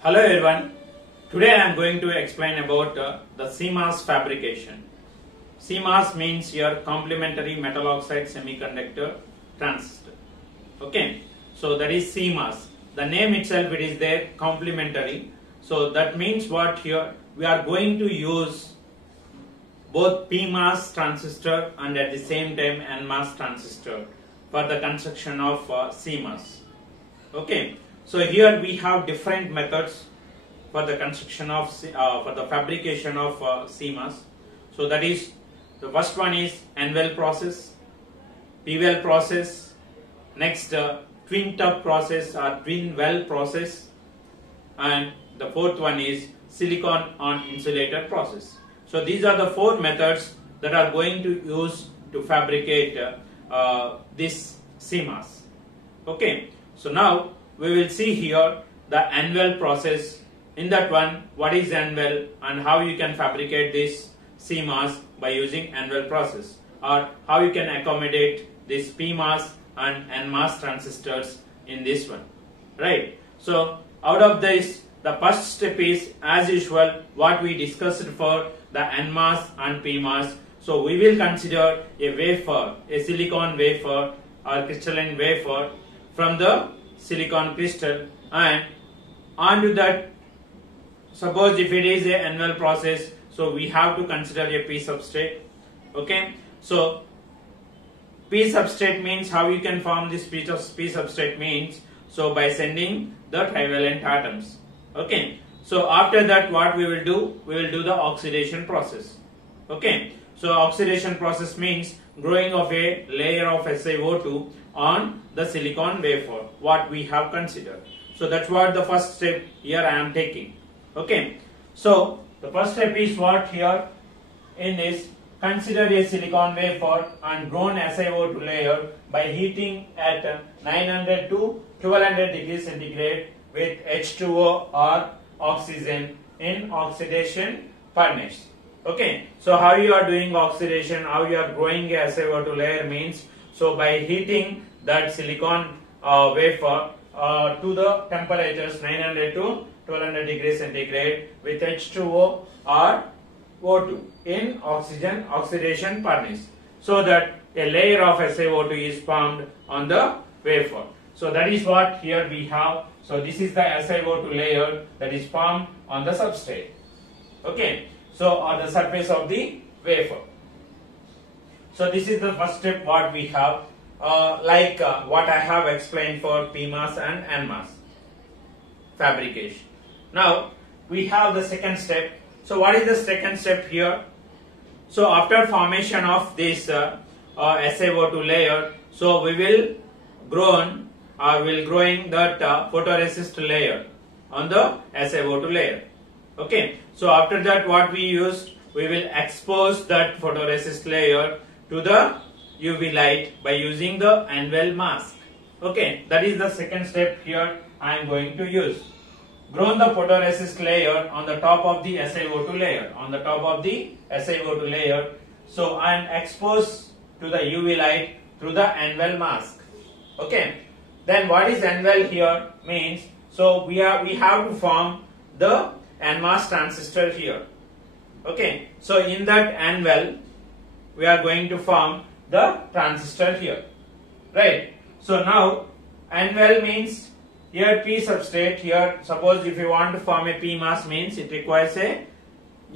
Hello everyone. Today I am going to explain about the CMOS fabrication. CMOS means your complementary metal oxide semiconductor transistor. Okay, so that is CMOS. The name itself it is there, complementary. So that means what here we are going to use both PMOS transistor and at the same time NMOS transistor for the construction of CMOS. Okay, so here we have different methods for the construction of for the fabrication of CMOS. So that is, the first one is N-well process, P-well process, next twin tub process or twin well process, and the fourth one is silicon on insulator process. So these are the four methods that are going to use to fabricate this CMOS. Okay, so now we will see here the N-well process. In that one, what is N-well and how you can fabricate this CMOS by using N-well process, or how you can accommodate this PMOS and NMOS transistors in this one, right? So out of this, the first step is, as usual, what we discussed for the NMOS and PMOS. So we will consider a wafer, a silicon wafer or crystalline wafer from the silicon crystal, and onto that, suppose if it is a N-well process, so we have to consider a P substrate. Okay, so P substrate means how you can form this P substrate means, so by sending the trivalent atoms. Okay, so after that what we will do the oxidation process. Okay, so oxidation process means growing of a layer of SiO2 on the silicon wafer, what we have considered. So that's what the first step here I am taking. Okay, so the first step is what here in this, consider a silicon wafer and grown SiO2 layer by heating at 900 to 1200 degrees centigrade with H2O or oxygen in oxidation furnace. Okay, so how you are doing oxidation, how you are growing a SiO2 layer means, so by heating that silicon wafer to the temperatures 900 to 1200 degrees centigrade with H2O or O2 in oxidation furnace, so that a layer of SiO2 is formed on the wafer. So that is what here we have. So this is the SiO2 layer that is formed on the substrate. Okay, so on the surface of the wafer. So this is the first step what we have, what I have explained for PMOS and NMOS fabrication. Now we have the second step. So what is the second step here? So after formation of this SiO2 layer, so we will growing that photoresist layer on the SiO2 layer. Okay, so after that what we used, we will expose that photoresist layer to the UV light by using the N-well mask. Okay, that is the second step here I am going to use. Grown the photoresist layer on the top of the SiO2 layer, so and expose to the UV light through the N-well mask. Okay, then what is N-well here means, so we have to form the NMOS transistor here. Okay, so in that N-well we are going to form the transistor here, right? So now N-well means here P substrate, here suppose if you want to form a PMOS means it requires a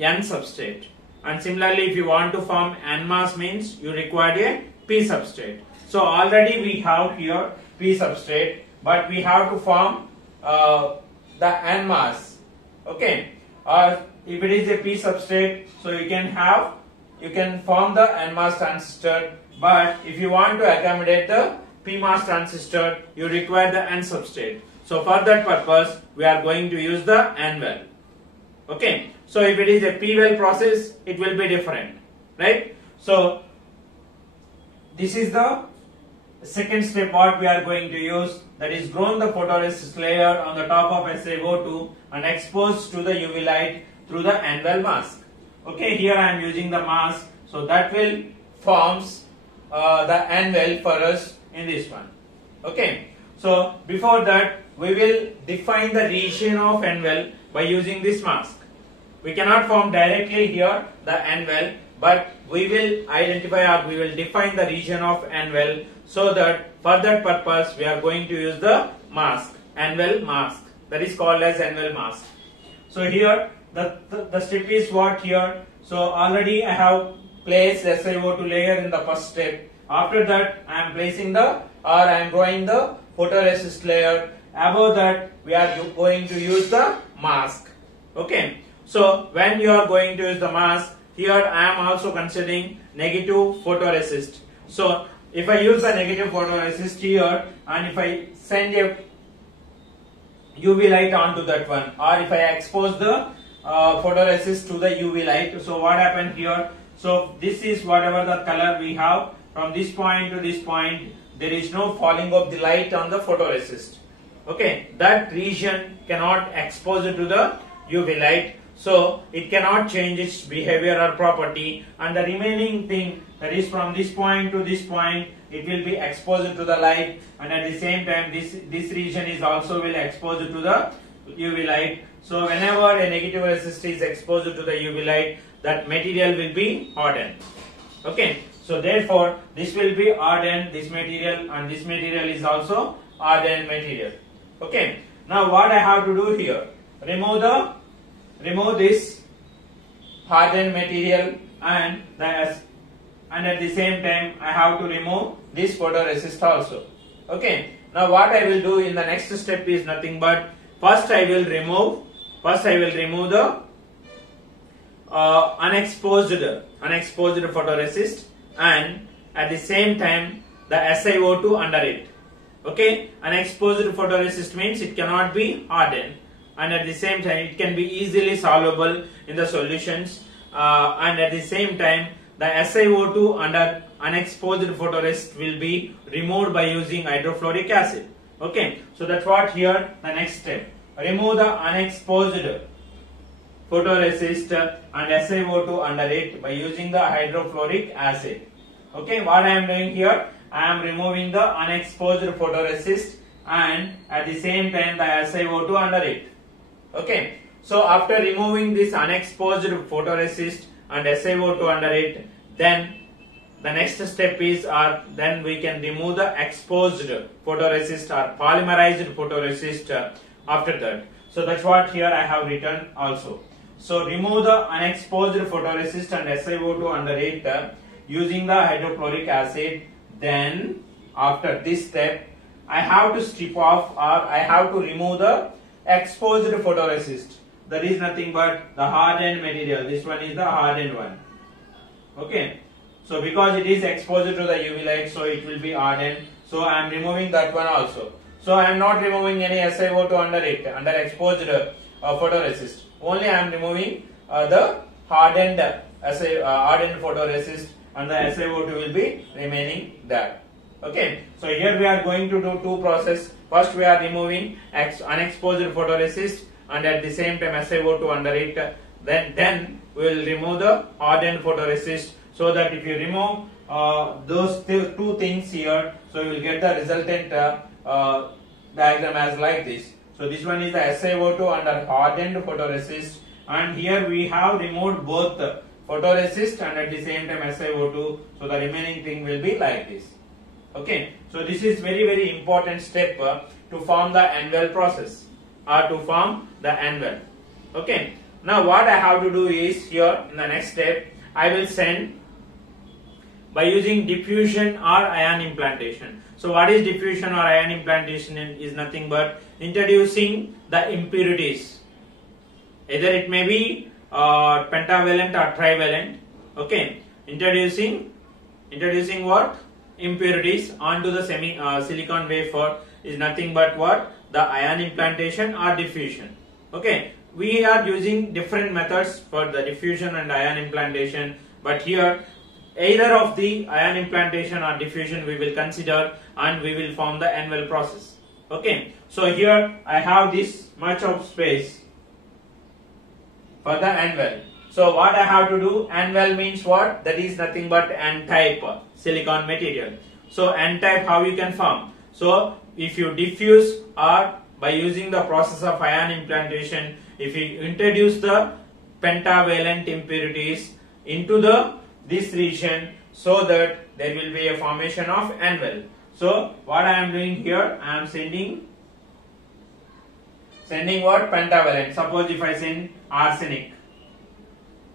N substrate, and similarly if you want to form NMOS means you require a P substrate. So already we have here P substrate, but we have to form the NMOS. Okay, if it is a P substrate, so you can form the NMOS transistor, but if you want to accommodate the PMOS transistor, you require the N substrate. So for that purpose, we are going to use the N-well. Okay, so if it is a P-well process, it will be different, right? So this is the second step what we are going to use, that is grown the photoresist layer on the top of SiO2 and exposed to the UV light through the N-well mask. Okay, here I am using the mask, so that will forms the N-well for us in this one. Okay, so before that we will define the region of N well by using this mask. We cannot form directly here the N well, but we will identify or we will define the region of N well, so that for that purpose we are going to use the mask, N well mask, that is called as N well mask. So here the step is what here. So already I have placed SiO2 layer in the first step. After that I am placing I am drawing the photoresist layer. Above that we are going to use the mask. Okay. So when you are going to use the mask, here I am also considering negative photoresist. So if I use the negative photoresist here, and if I send a UV light onto that one, or if I expose the photoresist to the UV light, so what happened here? So this is whatever the color we have, from this point to this point, there is no falling of the light on the photoresist. Okay, that region cannot expose it to the UV light, so it cannot change its behavior or property, and the remaining thing, that is from this point to this point, it will be exposed to the light, and at the same time this region is also will expose to the UV light. So whenever a negative resistor is exposed to the UV light, that material will be hardened. Okay, so therefore this will be hardened, this material, and this material is also hardened material. Okay, now what I have to do here, remove this hardened material, and at the same time I have to remove this photoresist also. Okay, now what I will do in the next step is nothing but, first I will remove the unexposed photoresist, and at the same time the SiO2 under it. Okay, unexposed photoresist means it cannot be hardened, and at the same time it can be easily solvable in the solutions, and at the same time the SiO2 under unexposed photoresist will be removed by using hydrofluoric acid. Okay, so that's what here the next step. Remove the unexposed photoresist and SiO2 under it by using the hydrofluoric acid. Okay, what I am doing here, I am removing the unexposed photoresist and at the same time the SiO2 under it. Okay, so after removing this unexposed photoresist and SiO2 under it, then the next step is, then we can remove the exposed photoresist or polymerized photoresist after that. So that's what here I have written also. So remove the unexposed photoresist and SiO2 under it using the hydrochloric acid. Then after this step, I have to strip off or I have to remove the exposed photoresist. That is nothing but the hardened material. This one is the hardened one. Okay. So because it is exposed to the UV light, so it will be hardened. So I am removing that one also. So I am not removing any SiO2 under it, under exposed photoresist. Only I am removing the hardened photoresist, and the SiO2 will be remaining there. Okay. So here we are going to do two processes. First we are removing unexposed photoresist and at the same time SiO2 under it. Then we will remove the hardened photoresist, so that if you remove those two things here, so you will get the resultant diagram as like this. So this one is the SiO2 under hardened photoresist, and here we have removed both photoresist and at the same time SiO2, so the remaining thing will be like this. Okay, so this is very important step to form the N well process or to form the N well. Okay, now what I have to do is, here in the next step I will send by using diffusion or ion implantation. So what is diffusion or ion implantation? Is nothing but introducing the impurities. Either it may be pentavalent or trivalent. Okay, introducing what? Impurities onto the silicon wafer is nothing but what? The ion implantation or diffusion. Okay, we are using different methods for the diffusion and ion implantation, but here either of the ion implantation or diffusion we will consider, and we will form the N well process. Okay, so here I have this much of space for the N well. So what I have to do, N well means what? That is nothing but N type silicon material. So N type, how you can form? So if you diffuse or by using the process of ion implantation, if we introduce the pentavalent impurities into this region, so that there will be a formation of N well. So what I am doing here, I am sending what? Pentavalent. Suppose if I send arsenic,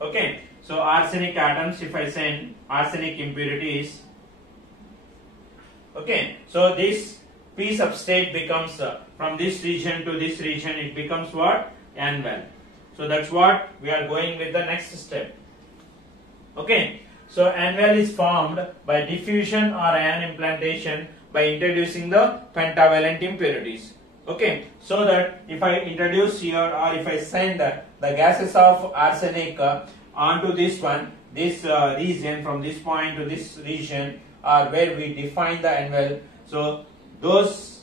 okay, so arsenic atoms, if I send arsenic impurities, okay, so this P substrate becomes from this region to this region, it becomes what? N well. So that's what we are going with the next step. Okay, so N well is formed by diffusion or ion implantation by introducing the pentavalent impurities. Okay, so that if I introduce here, or if I send the gases of arsenic onto this one, this region, from this point to this region, or where we define the N well, so those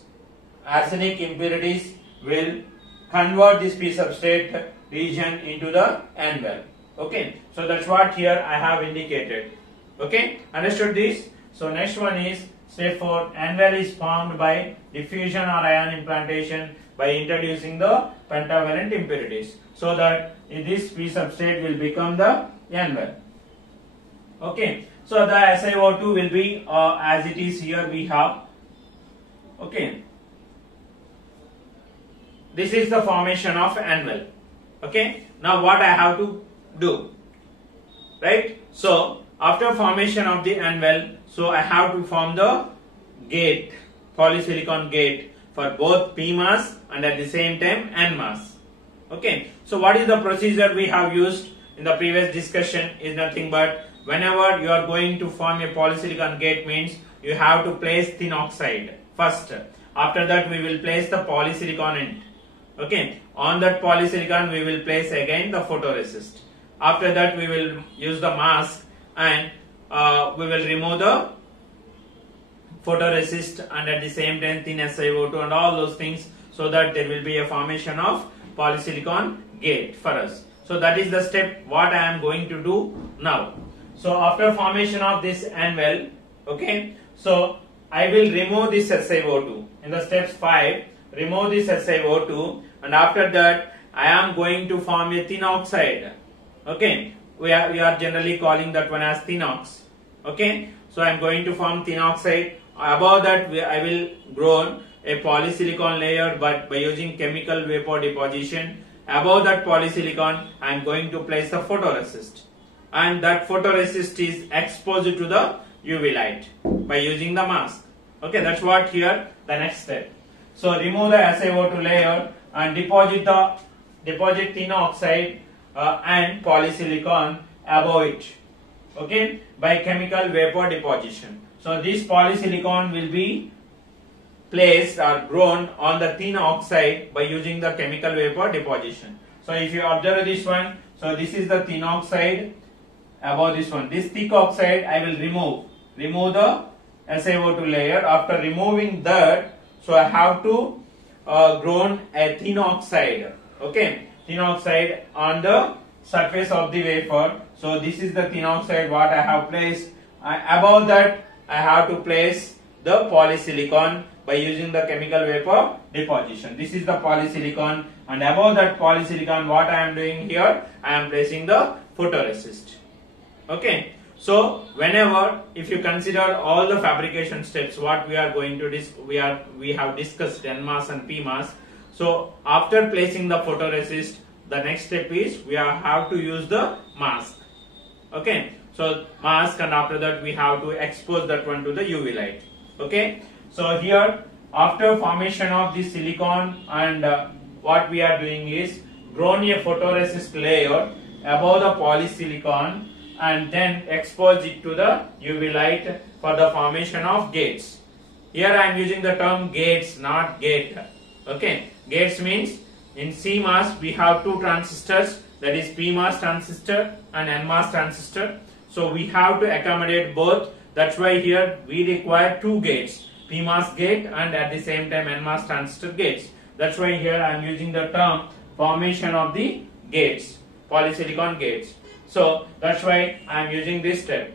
arsenic impurities will convert this P substrate region into the N well. Okay, so that's what here I have indicated. Okay, understood this? So next one is step 4. N well is formed by diffusion or ion implantation by introducing the pentavalent impurities, so that this P substrate will become the N well. Okay, so the SiO2 will be as it is here we have. Okay, this is the formation of N well. Okay, now what I have to do, right? So after formation of the N well, so I have to form the gate, polysilicon gate, for both P mass and at the same time N mass. Okay, so what is the procedure we have used in the previous discussion is nothing but, whenever you are going to form a polysilicon gate, means you have to place thin oxide first. After that we will place the polysilicon in. Okay, on that polysilicon we will place again the photoresist. After that we will use the mask, and we will remove the photoresist, and at the same time thin SiO2 and all those things, so that there will be a formation of polysilicon gate for us. So that is the step what I am going to do now. So after formation of this N well, okay, so I will remove this SiO2 in the steps 5. Remove this SiO2, and after that I am going to form a thin oxide. Okay, we are generally calling that one as thin ox. Okay, so I am going to form thin oxide. Above that I will grow a polysilicon layer, but by using chemical vapor deposition. Above that polysilicon I am going to place the photoresist, and that photoresist is exposed to the UV light by using the mask. Okay, that's what here the next step. So remove the SiO2 layer and deposit thin oxide and polysilicon above it. Okay, by chemical vapor deposition. So this polysilicon will be placed or grown on the thin oxide by using the chemical vapor deposition. So if you observe this one, so this is the thin oxide above this one. This thick oxide I will remove the SiO2 layer. After removing that, so I have to grown a thin oxide. Okay, thin oxide on the surface of the wafer. So this is the thin oxide what I have placed. Above that I have to place the polysilicon by using the chemical vapor deposition. This is the polysilicon, and above that polysilicon what I am doing here, I am placing the photoresist. Okay, so whenever, if you consider all the fabrication steps what we are going to we have discussed N mass and P mass. So after placing the photoresist, the next step is we have to use the mask. Okay, so mask, and after that we have to expose that one to the UV light. Okay, so here after formation of this silicon, and what we are doing is grown a photoresist layer above the polysilicon, and then expose it to the UV light for the formation of gates. Here I am using the term gates, not gate. Okay, gates means in CMOS we have two transistors, that is PMOS transistor and NMOS transistor. So we have to accommodate both. That's why here we require two gates, PMOS gate and at the same time NMOS transistor gates. That's why here I am using the term formation of the gates, polysilicon gates. So that's why I am using this step.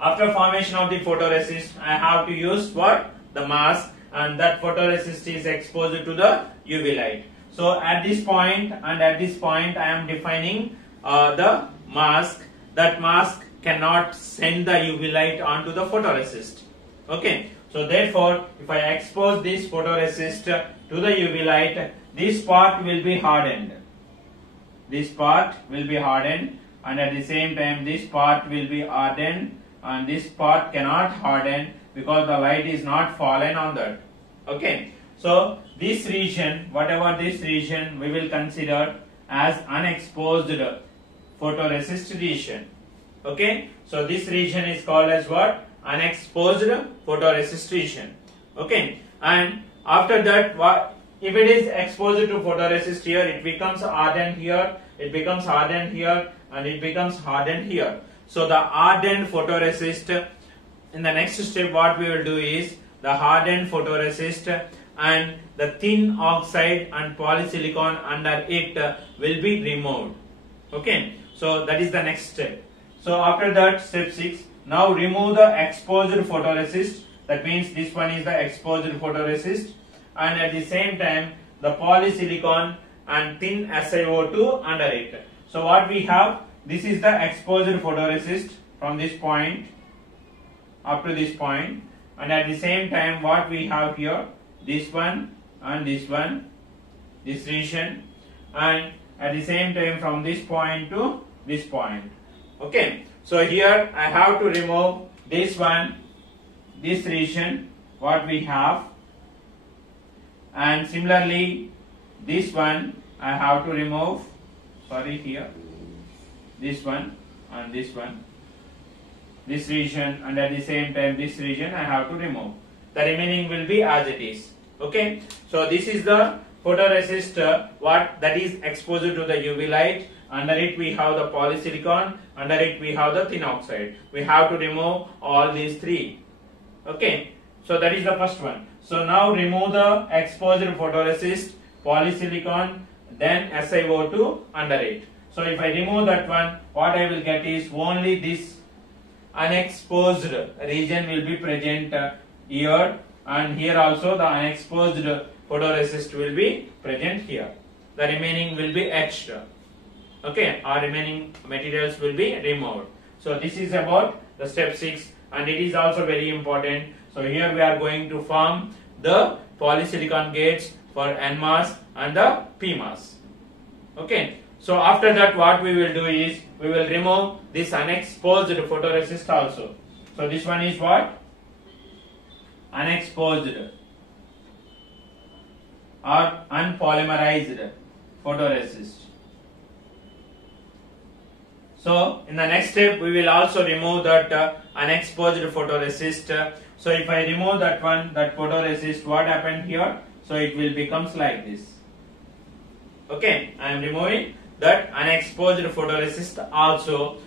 After formation of the photoresist, I have to use what? The mask, and that photoresist is exposed to the UV light. So at this point and at this point I am defining the mask. That mask cannot send the UV light onto the photoresist. Okay, so therefore if I expose this photoresist to the UV light, this part will be hardened. This part will be hardened, and at the same time this part will be hardened, and this part cannot harden because the light is not fallen on that. Okay, so this region, whatever this region, we will consider as unexposed photoresist region. Okay, so this region is called as what? Unexposed photoresist region. Okay, and after that, what if it is exposed to photoresist here, it becomes hardened here, it becomes hardened here, and it becomes hardened here. So the hardened photoresist, in the next step what we will do is the hardened photoresist and the thin oxide and polysilicon under it will be removed. Okay, so that is the next step. So after that, step 6, now remove the exposed photoresist. That means this one is the exposed photoresist, and at the same time the polysilicon and thin SiO2 under it. So what we have, this is the exposed photoresist from this point up to this point, and at the same time what we have here, this one and this one, this region, and at the same time from this point to this point. Okay, so here I have to remove this one, this region what we have, and similarly this one I have to remove, sorry, here this one and this one, this region, and at the same time this region I have to remove. The remaining will be as it is. Okay, so this is the photoresist what that is exposed to the UV light. Under it we have the polysilicon, under it we have the thin oxide. We have to remove all these three. Okay, so that is the first one. So now remove the exposed photoresist, polysilicon, then SiO2 under it. So if I remove that one, what I will get is only this unexposed region will be present here, and here also the unexposed photoresist will be present here. The remaining will be etched. Okay, our remaining materials will be removed. So this is about the step 6, and it is also very important. So here we are going to form the polysilicon gates for NMOS and the PMOS. Okay, so after that what we will do is we will remove this unexposed photoresist also. So this one is what? Unexposed or unpolymerized photoresist. So in the next step we will also remove that unexposed photoresist. So if I remove that one, that photoresist, what happened here? So it will becomes like this. Okay, I am removing that unexposed photoresist also.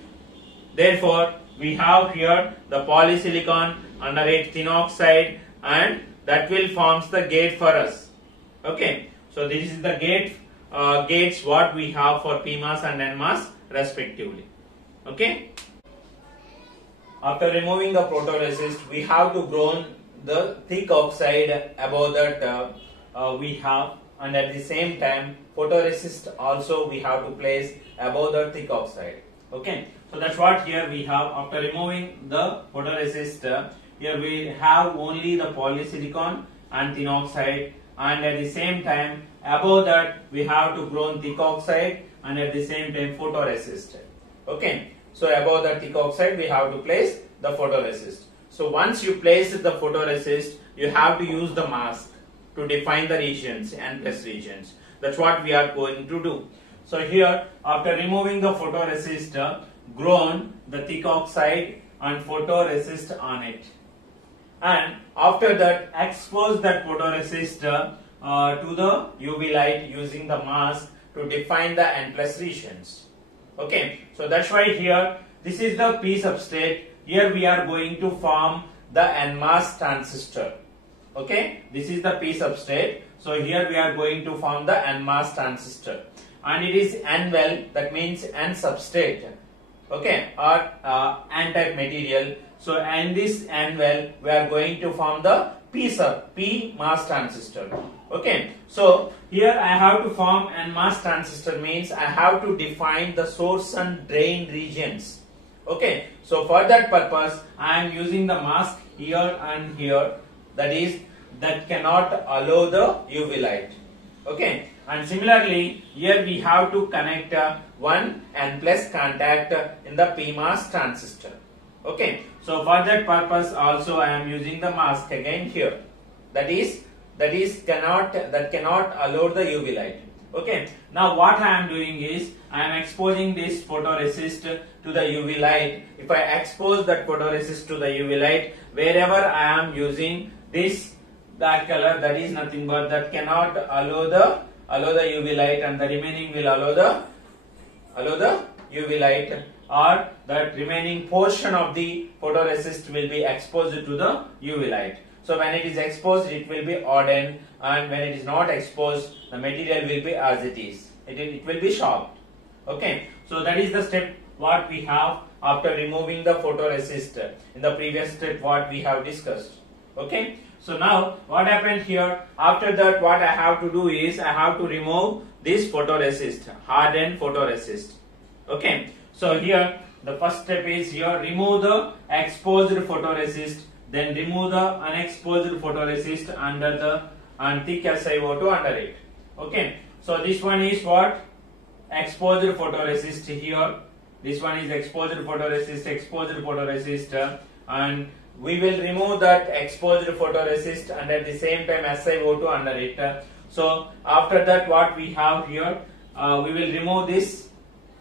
Therefore we have here the polysilicon, under it thin oxide, and that will forms the gate for us. Okay, so this is the gates what we have for PMOS and NMOS respectively. Okay, after removing the photoresist, we have to grown the thick oxide above that we have, and at the same time photoresist also we have to place above the thick oxide. Okay, so that's what here we have. After removing the photoresist, here we have only the polysilicon and thin oxide, and at the same time above that we have to grown thick oxide, and at the same time photoresist. Okay, so above the thick oxide we have to place the photoresist. So once you place the photoresist, you have to use the mask to define the regions, N+ regions. That's what we are going to do. So here, after removing the photoresist, grown the thick oxide and photoresist on it, and after that expose that photoresist to the UV light using the mask to define the N+ regions. Okay, so that's why here this is the P substrate. Here we are going to form the NMOS transistor. Okay, this is the P substrate. So here we are going to form the NMOS transistor, and it is N-well, that means N substrate. Okay, or N-type material. So in this N-well we are going to form the PMOS transistor. Okay, so here I have to form an MOS transistor, means I have to define the source and drain regions. Okay, so for that purpose I am using the mask here and here, that cannot allow the UV light. Okay, and similarly here we have to connect one N plus contact in the PMOS transistor. Okay, so for that purpose also I am using the mask again here, that cannot allow the UV light. Okay, now what I am doing is I am exposing this photoresist to the UV light. If I expose that photoresist to the UV light, wherever I am using this dark color, that is nothing but that cannot allow the UV light, and the remaining will allow the UV light, or that remaining portion of the photoresist will be exposed to the UV light. So when it is exposed, it will be hardened, and when it is not exposed, the material will be as it is. It will be sharp. Okay, so that is the step what we have after removing the photoresist in the previous step what we have discussed. Okay, so now what happened here, after that what I have to do is I have to remove this photoresist, hardened photoresist. Okay, so here the first step is here remove the exposed photoresist, then remove the unexposed photoresist under the and thick SiO2 under it. Okay, so this one is what, exposed photoresist here, this one is exposed photoresist, and we will remove that exposed photoresist and at the same time SiO2 under it. So after that what we have here, we will remove this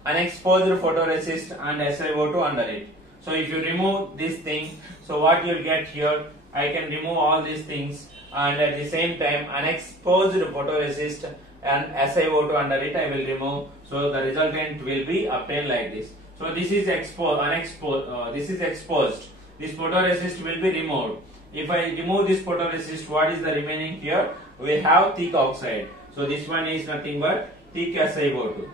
unexposed photoresist and SiO2 under it. So if you remove this thing, so what you'll get here, I can remove all these things, and at the same time unexposed photoresist and SiO2 under it I will remove. So the resultant will be obtained like this. So this is exposed, this is exposed. This photoresist will be removed. If I remove this photoresist, what is the remaining here? We have thick oxide. So this one is nothing but thick SiO2.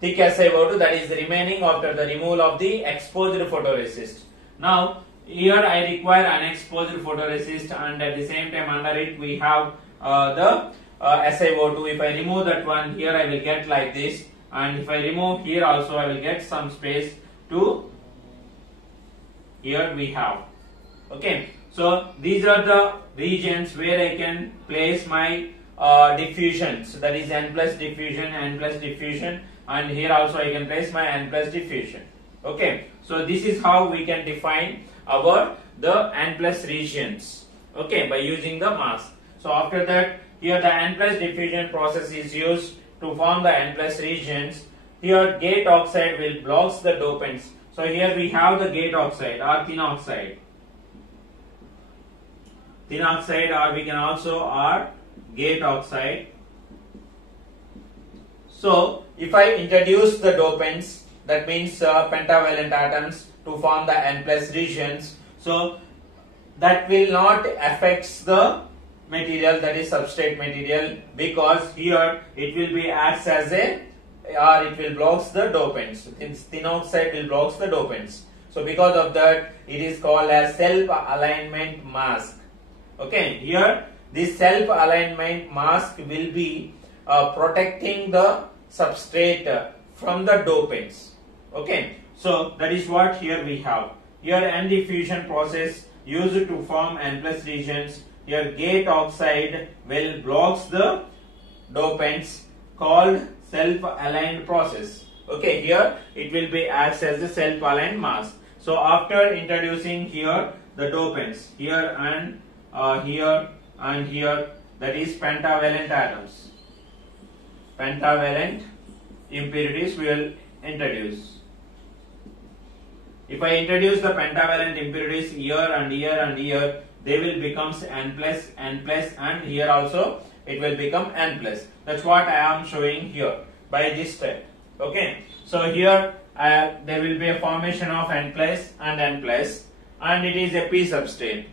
Thick SiO2, that is remaining after the removal of the exposed photoresist. Now here I require unexposed photoresist, and at the same time under it we have the SiO2. If I remove that one, here I will get like this, and if I remove here also I will get some space to here we have. Okay, so these are the regions where I can place my diffusions, that is N plus diffusion, and here also I can place my N plus diffusion. Okay, so this is how we can define the N plus regions, okay, by using the mask. So after that, here the N plus diffusion process is used to form the N plus regions. Here gate oxide will blocks the dopants. So here we have the gate oxide or thin oxide, or we can also add gate oxide. So if I introduce the dopants, that means pentavalent atoms to form the N plus regions, so that will not affect the material, that is substrate material, because here it will be acts as it will blocks the dopants. Thin oxide will blocks the dopants. So because of that, it is called as self alignment mask. Okay, here this self alignment mask will be protecting the substrate from the dopants. Okay, so that is what here we have. Here N diffusion process used to form N plus regions. Here gate oxide will blocks the dopants, called self-aligned process. Okay, here it will be acts as a self-aligned mask. So after introducing here the dopants, here and here, that is pentavalent atoms, pentavalent impurities we will introduce. If I introduce the pentavalent impurities here and here and here, they will become N plus, and here also it will become N plus. That's what I am showing here by this step. Okay, so here there will be a formation of N plus, and it is a P substrate.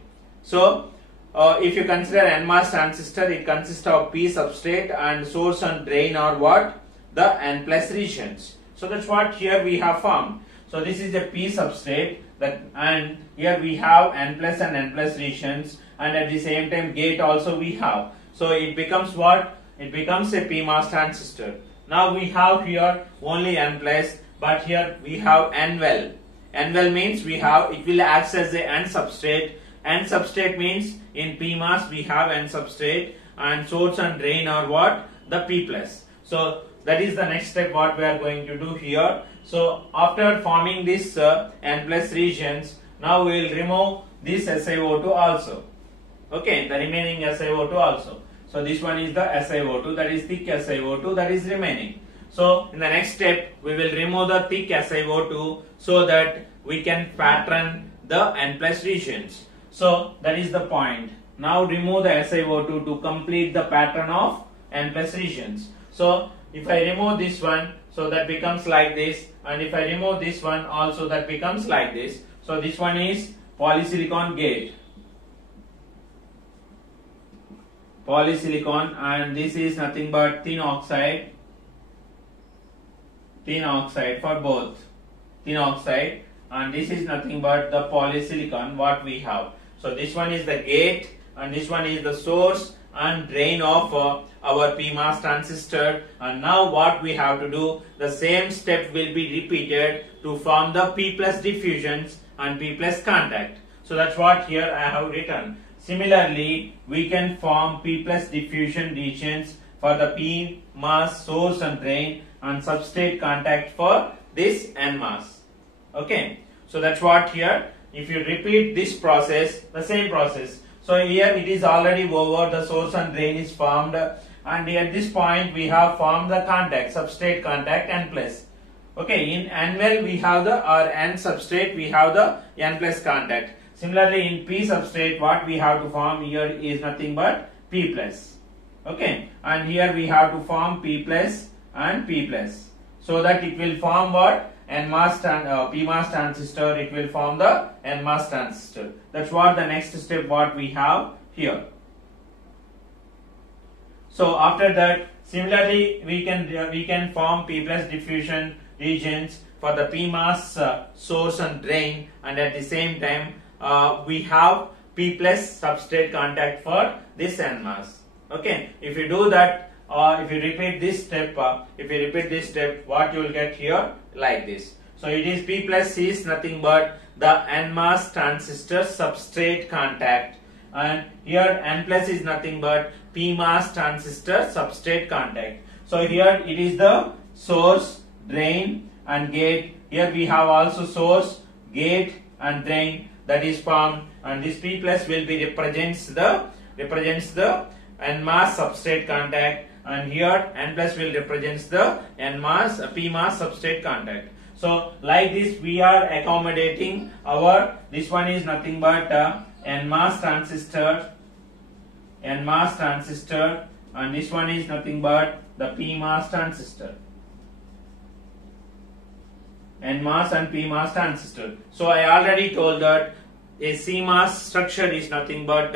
So if you consider NMOS transistor, it consists of P substrate, and source and drain are what? The N plus regions. So that's what here we have formed. So this is a P substrate, and here we have n plus and n plus regions, and at the same time gate also we have. So it becomes what? It becomes a PMOS transistor. Now we have here only n plus, but here we have n well. N well means we have, it will act as a n substrate. N substrate means in PMOS we have n substrate, and source and drain are what? The P plus. So that is the next step what we are going to do here. So after forming this n plus regions, now we will remove this SiO2 also. Okay, the remaining SiO2 also. So this one is the SiO2, that is thick SiO2 that is remaining. So in the next step we will remove the thick SiO2 so that we can pattern the n plus regions. So that is the point. Now remove the SiO2 to complete the pattern of n plus regions. So if I remove this one, so that becomes like this, and if I remove this one also, that becomes like this. So this one is polysilicon gate. Polysilicon, and this is nothing but thin oxide for both, thin oxide, and this is nothing but the polysilicon what we have. So this one is the gate, and this one is the source and drain of our PMOS transistor. And now what we have to do, the same step will be repeated to form the P plus diffusions and P plus contact. So that's what here I have written. Similarly, we can form P plus diffusion regions for the PMOS source and drain, and substrate contact for this NMOS. Okay, so that's what here. If you repeat this process, the same process. So here it is already over, the source and drain is formed, and at this point we have formed the contact, substrate contact n plus. Okay, in n well we have the, or n substrate we have the n plus contact. Similarly in P substrate what we have to form here is nothing but P plus. Okay, and here we have to form P plus and P plus, so that it will form what? PMOS transistor, it will form the NMOS transistor. That's what the next step what we have here. So after that, similarly we can form P plus diffusion regions for the PMOS source and drain, and at the same time we have P plus substrate contact for this NMOS. Okay, if you do that, if you repeat this step, what you will get here like this. So it is P plus is nothing but the NMOS transistor substrate contact, and here N plus is nothing but PMOS transistor substrate contact. So here it is the source, drain and gate. Here we have also source, gate and drain that is formed, and this P plus will be represents the NMOS substrate contact, and here N plus will represents the PMOS substrate contact. So like this we are accommodating our, this one is nothing but NMOS transistor, and this one is nothing but the PMOS transistor. NMOS and PMOS transistor. So I already told that a CMOS structure is nothing but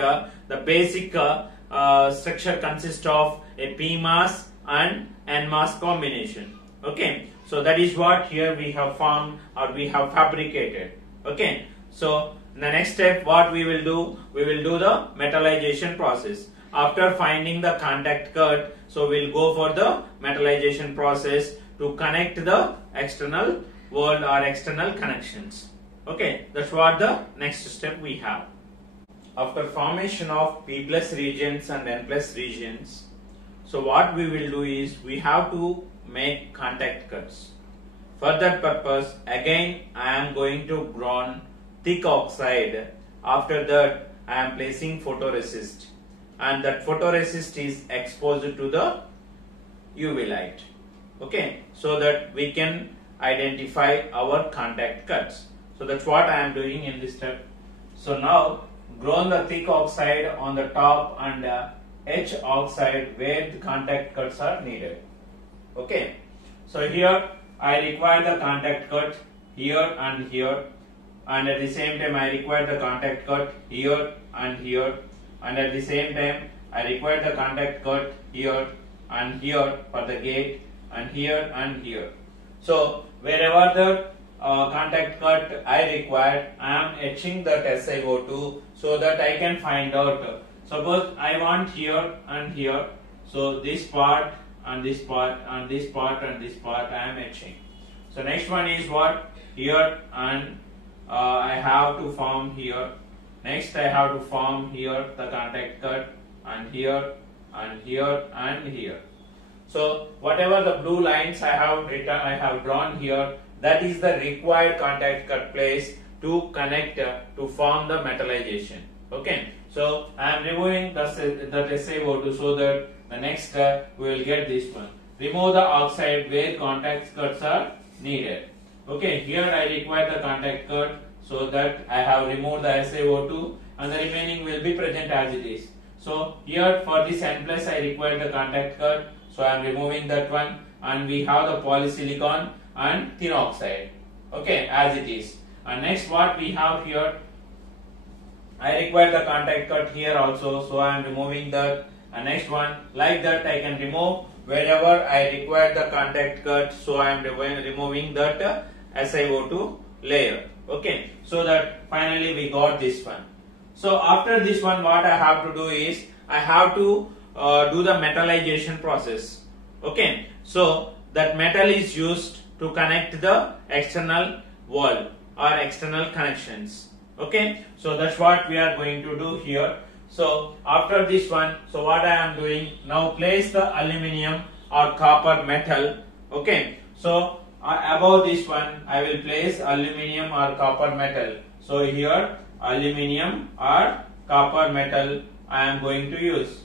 the basic structure consists of a PMOS and NMOS combination. Okay, so that is what here we have formed or we have fabricated. Okay, so in the next step what we will do the metallization process. After finding the contact cut, so we'll go for the metallization process to connect the external world or external connections. Okay, that's what the next step we have. After formation of P plus regions and N plus regions, so what we will do is we have to make contact cuts. For that purpose, again I am going to ground thick oxide. After that I am placing photoresist, and that photoresist is exposed to the UV light. Okay, so that we can identify our contact cuts. So that's what I am doing in this step. So now ground the thick oxide on the top and edge oxide where the contact cuts are needed. Okay, so here I require the contact cut here, and at the same time I require the contact cut here, and at the same time I require the contact cut here for the gate, and here. So wherever the contact cut I required, I am etching that SiO2 so that I can find out. Suppose I want here and here, so this part and this part and this part and this part I am etching. So next one is what? Here and I have to form here. Next I have to form here the contact cut, and here and here and here. So whatever the blue lines I have drawn here, that is the required contact cut place to connect to form the metallization. Okay. So I am removing the SiO2 so that the next we will get this one. Remove the oxide where contact cuts are needed. Okay, here I require the contact cut so that I have removed the SiO2 and the remaining will be present as it is. So here for this N plus I require the contact cut, so I am removing that one, and we have the polysilicon and thin oxide. Okay, as it is. And next what we have here, I require the contact cut here also, so I am removing that. And next one, like that I can remove wherever I require the contact cut, so I am removing that SiO2 layer. Okay, so that finally we got this one. So after this one, what I have to do is I have to do the metallization process. Okay, so that metal is used to connect the external wall or external connections. Okay, so that's what we are going to do here. So after this one, so what I am doing now, place the aluminium or copper metal. Okay, so above this one I will place aluminium or copper metal. So here aluminium or copper metal I am going to use.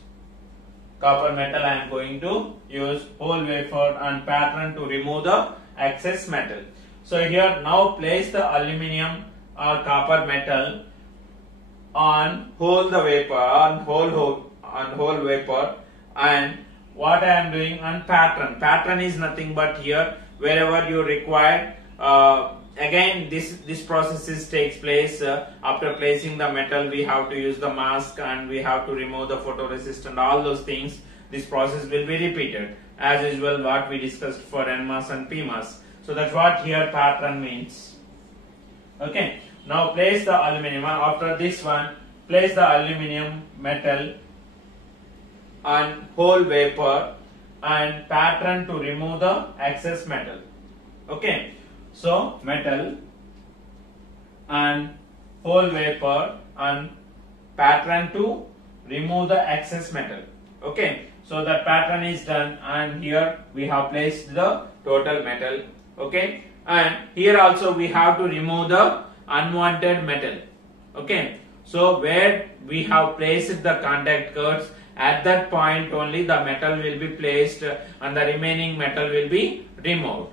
Copper metal I am going to use whole wafer and pattern to remove the excess metal. So here now place the aluminium or copper metal on whole the vapor, on whole vapor, and what I am doing on pattern. Pattern is nothing but here wherever you require. Again this process takes place after placing the metal. We have to use the mask and we have to remove the photoresist and all those things. This process will be repeated as usual what we discussed for NMOS and PMOS. So that's what here pattern means. Okay, now place the aluminium. After this one, place the aluminium metal on whole vapor and pattern to remove the excess metal. Okay, so metal and whole vapor and pattern to remove the excess metal. Okay, so the pattern is done, and here we have placed the total metal. Okay, and here also we have to remove the unwanted metal. Okay, so where we have placed the contact cuts, at that point only the metal will be placed and the remaining metal will be removed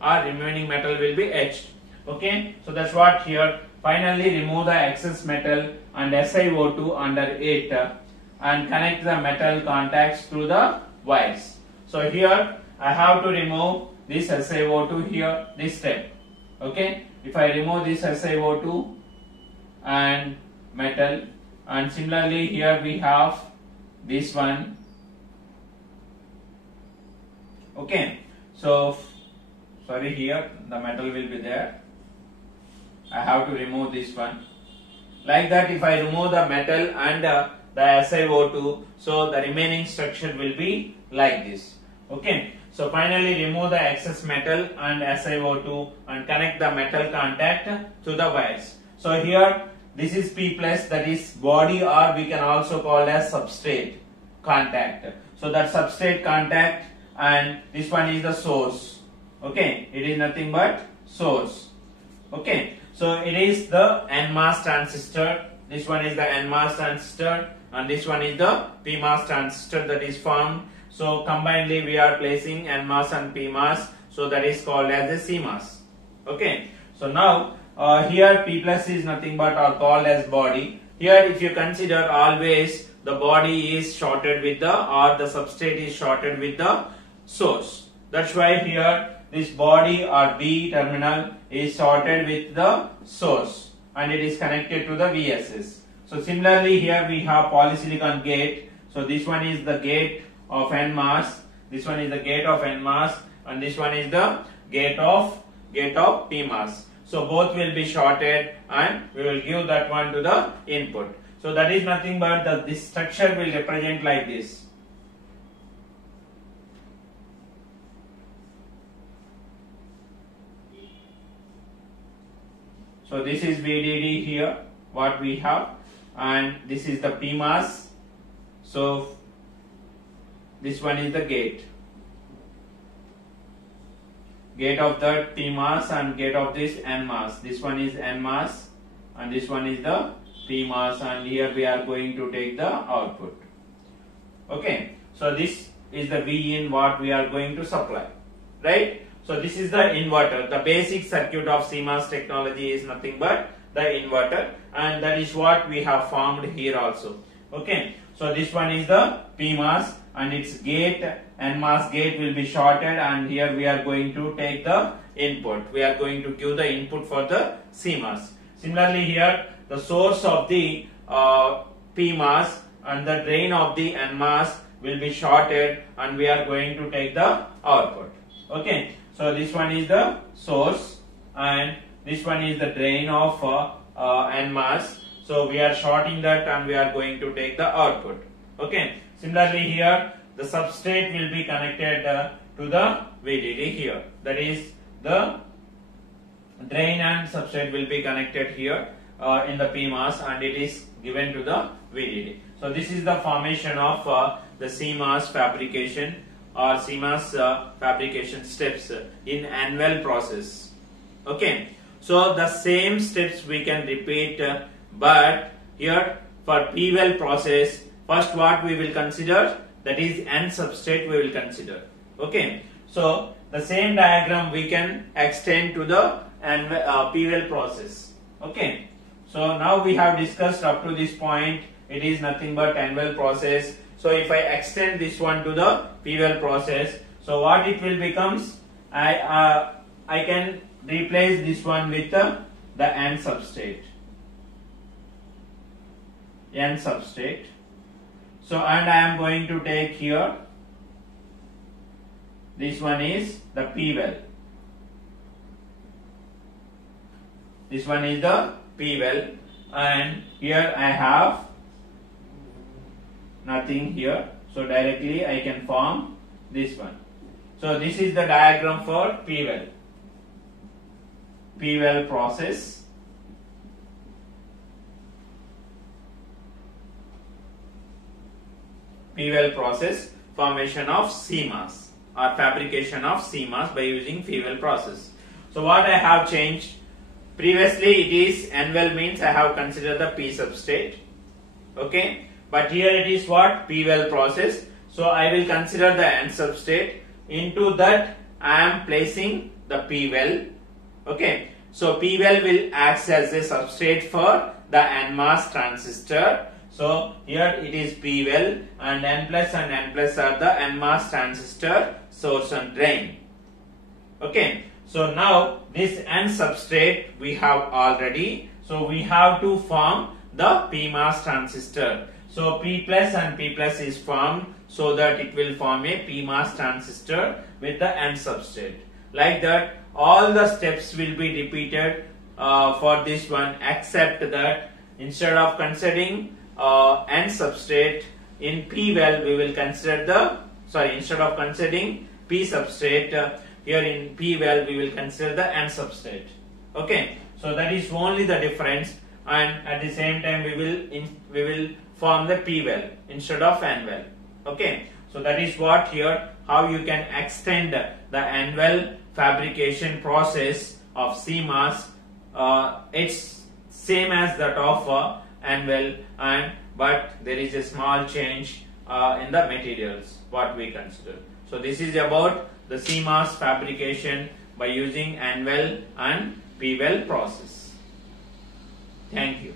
or remaining metal will be etched. Okay, so that's what here. Finally remove the excess metal and SiO2 under it and connect the metal contacts through the wires. So here I have to remove this SiO2 here, this step. Okay, if I remove this SiO2 and metal, and similarly here we have this one. Okay, so sorry, here the metal will be there. I have to remove this one. Like that, if I remove the metal and the SiO2, so the remaining structure will be like this. Okay, so finally remove the excess metal and SiO2 and connect the metal contact to the wires. So here this is P plus, that is body, or we can also call as substrate contact. So that substrate contact, and this one is the source. Okay, it is nothing but source. Okay, so it is the NMOS transistor. This one is the NMOS transistor, and this one is the PMOS transistor that is formed. So combinedly we are placing NMOS and PMOS, so that is called as the CMOS. Okay, so now here P plus is nothing but or called as body. Here if you consider, always the body is shorted with the, or the substrate is shorted with the source. That's why here this body or B terminal is shorted with the source and it is connected to the VSS. So similarly here we have polysilicon gate. So this one is the gate of NMOS, this one is the gate of NMOS, and this one is the gate of gate of PMOS. So both will be shorted and we will give that one to the input. So that is nothing but this structure will represent like this. So this is VDD here, what we have, and this is the PMOS. So this one is the gate of the PMOS and gate of this NMOS. This one is NMOS and this one is the PMOS, and here we are going to take the output. Okay, so this is the V in what we are going to supply, right? So this is the inverter. The basic circuit of CMOS technology is nothing but the inverter, and that is what we have formed here also. Okay, so this one is the PMOS and its gate, NMOS gate will be shorted, and here we are going to take the input. We are going to give the input for the CMOS. Similarly here, the source of the PMOS and the drain of the NMOS will be shorted, and we are going to take the output. Okay, so this one is the source and this one is the drain of NMOS. So we are shorting that and we are going to take the output. Okay, similarly here the substrate will be connected to the VDD here. That is, the drain and substrate will be connected here in the PMOS, and it is given to the VDD. So this is the formation of the CMOS fabrication or CMOS fabrication steps in annual process. Okay, so the same steps we can repeat, but here for P-well process, first what we will consider, that is N substrate we will consider. Okay, so the same diagram we can extend to the P-well process. Okay, so now we have discussed up to this point, it is nothing but N-well process. So if I extend this one to the P-well process, so what it will becomes, I can replace this one with the N substrate. N substrate. So and I am going to take here, this one is the P-well. This one is the P-well, and here I have nothing here, so directly I can form this one. So this is the diagram for P-well. P-well process. P-well process, formation of CMOS or fabrication of CMOS by using P-well process. So what I have changed, previously it is N-well means I have considered the P substrate. Okay, but here it is what? P-well process. So I will consider the N substrate. Into that I am placing the P-well. Okay, so P-well will act as a substrate for the NMOS transistor. So here it is P-well, and N plus are the NMOS transistor source and drain. Okay, so now this N substrate we have already, so we have to form the PMOS transistor. So P plus and P plus is formed, so that it will form a PMOS transistor with the N substrate. Like that, all the steps will be repeated for this one, except that instead of considering N substrate in P-well, we will consider instead of considering P substrate, here in P-well we will consider the N substrate. Okay, so that is only the difference, and at the same time we will form the P-well instead of N-well. Okay, so that is what here, how you can extend the N-well fabrication process of CMOS. It's same as that of N-well, but there is a small change in the materials what we consider. So this is about the CMOS fabrication by using N-well and P-well process. Thank you.